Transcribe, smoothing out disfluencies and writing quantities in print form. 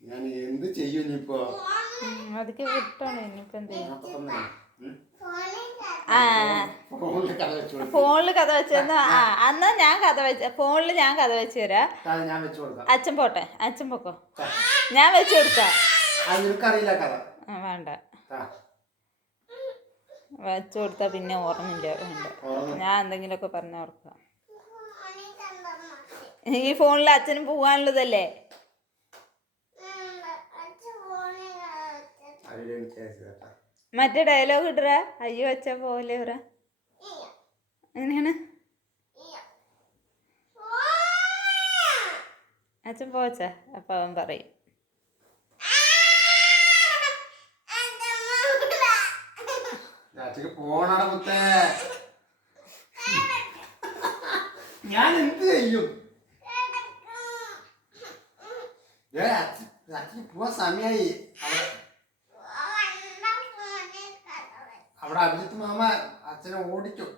ഞാൻ എന്ത് ചെയ്യും ഇനിയിപ്പോ? അതൊക്കെ വിട്ടാണ് ഇനിയിപ്പോ എന്ത് ചെയ്യും? ഫോണില് കഥ വെച്ചെന്നാ അന്നാ ഞാൻ കഥ വെച്ച ഫോണില് ഞാൻ കഥ വെച്ച് തരാം. അച്ഛൻ പോട്ടെ, അച്ഛൻ പൊക്കോ, ഞാൻ വെച്ചു കൊടുക്കാം. വേണ്ട, വെച്ചു കൊടുത്താ പിന്നെ ഓർമ്മില്ല. വേണ്ട, ഞാൻ എന്തെങ്കിലുമൊക്കെ പറഞ്ഞ ഓർക്കാം. ഈ ഫോണിൽ അച്ഛനും പോകാനുള്ളതല്ലേ. മറ്റേ ഡയലോഗ് ഇടറ, അയ്യോ അച്ഛൻ പോലെ ഇറ. എങ്ങനെയാണ് അച്ഛൻ പോച്ച? അപ്പൊ അവൻ പറയും ഞാൻ എന്ത് ചെയ്യും? പോവാൻ സമയായി. അവിടെ അഭിജിത്ത് മാമ അച്ഛനെ ഓടിക്കും.